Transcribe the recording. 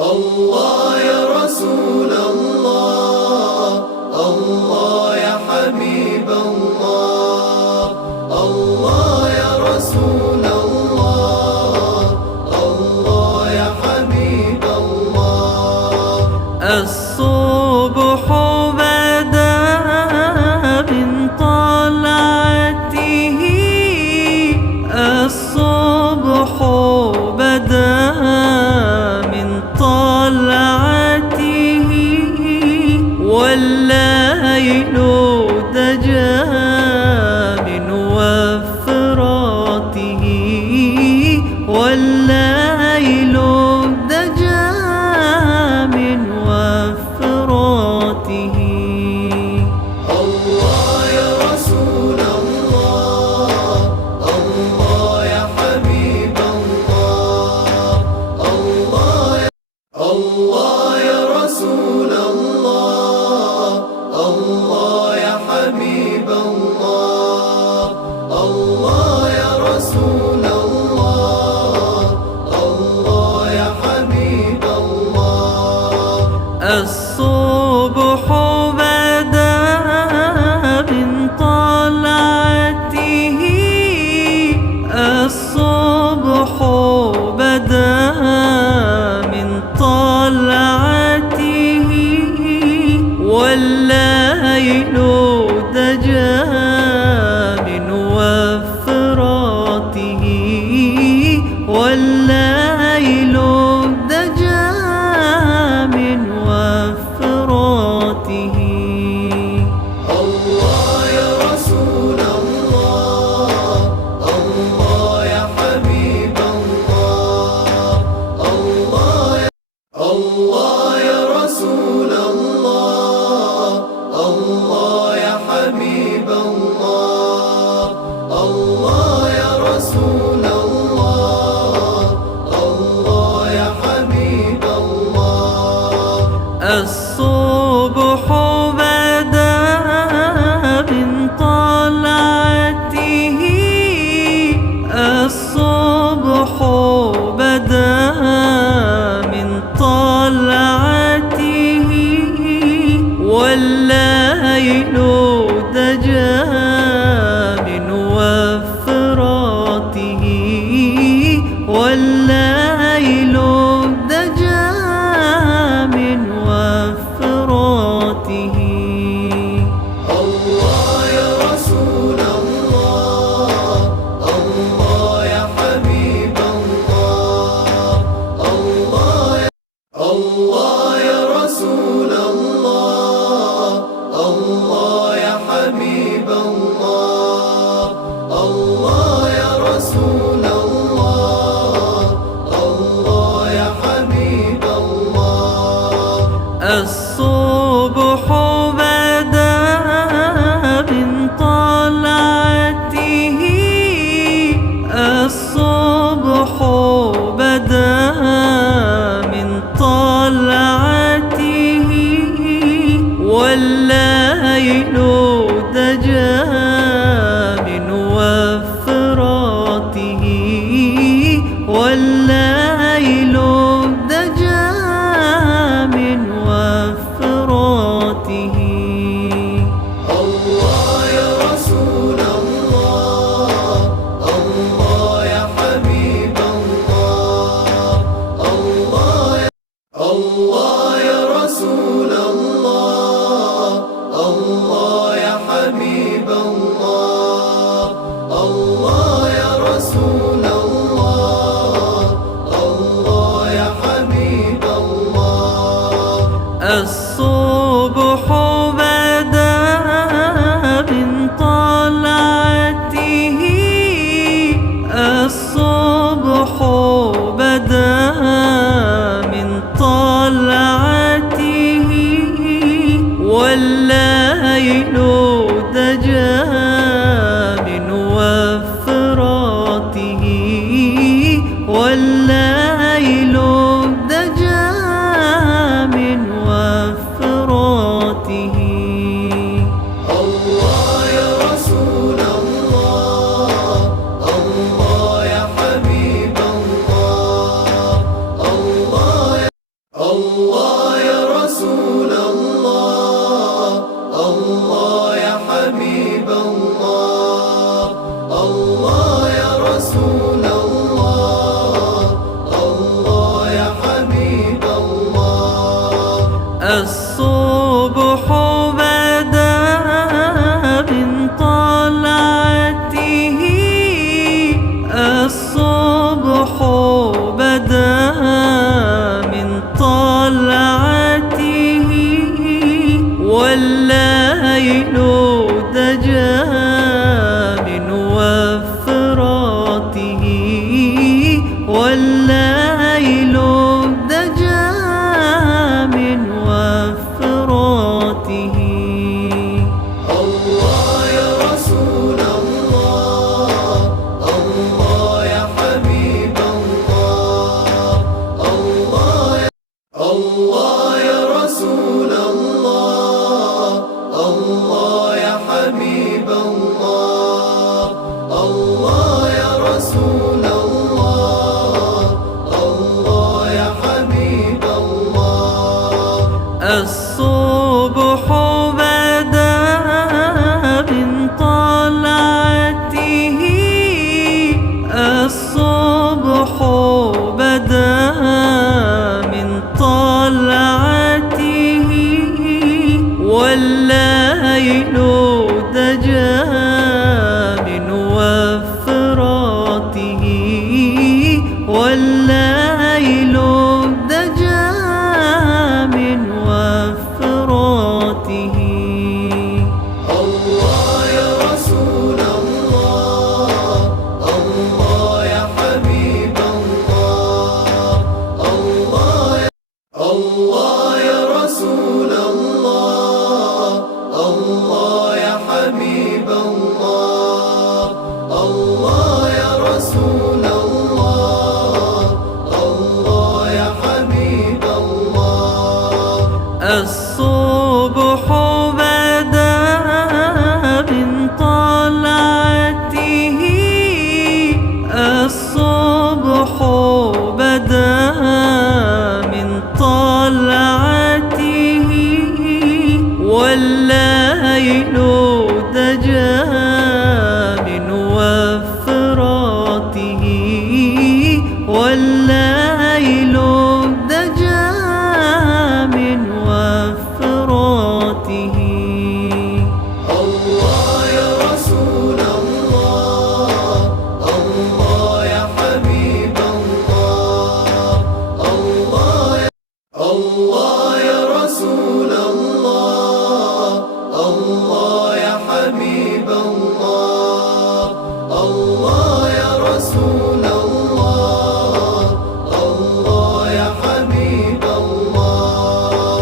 الله يا رسول الله، الله يا حبيب الله، الله يا رسول الله، الله يا حبيب الله. الصبح بدا من طلعته، الصبح بدا من طلعته، والليل دجى من وفراته، والليل دجى من وفراته. الله يا رسول الله، الله يا حبيب الله، الله يا رسول الله، الله يا حبيب الله، الله يا رسول الله، الله يا حبيب الله. الصبح بدا من طلعته، الصبح بدا من طلعته، والليل دجى من وفراته، والليل دجى من وفراته. الله يا رسول الله، الله يا حبيب الله، الله يا رسول الله، الله يا حبيب الله، الله يا رسول الله، الله يا حبيب الله. الصبح بدا من طلعته، الصبح بدا من طلعته، والليل دجى من وفراته، والليل دجى من وفراته. الله يا رسول الله، الله يا حبيب الله، الله يا رسول الله، الله يا حبيب الله، الله يا رسول الله، الله يا حبيب الله. الصبح بدا من طلعته، الصبح بدا من طلعته، والليل دجى من وفراته، والليل دجى من وفراته. الله يا رسول الله، الله يا حبيب الله، الله يا رسول الله، الله يا حبيب الله، الله يا رسول الله، الله يا حبيب الله. الصبح بدا من طلعته، الصبح بدا من طلعته، والليل دجى من وفراته، والليل دجى من وفراته. الصبح بدا من طلعته، الصبح بدا من طلعته، والليل دجى من وفراته، والليل دجى من وفراته. الله يا رسول الله، الله يا حبيب الله، الله يا رسول الله، الله يا حبيب الله، الله يا رسول الله، الله يا حبيب الله. الصبح بدا من طلعته، الصبح بدا من طلعته، والليل دجى من وفراته، والليل دجى من وفراته. الله يا رسول الله، الله يا حبيب الله، الله يا رسول الله، الله يا حبيب الله، الله يا رسول الله، الله يا حبيب الله. الصبح بدا من طلعته، الصبح بدا من طلعته، والليل دجى من وفراته، والليل دجى من وفراته. الله يا رسول الله، الله يا حبيب الله، الله يا رسول الله، الله يا حبيب الله، الله يا رسول الله، الله يا حبيب الله.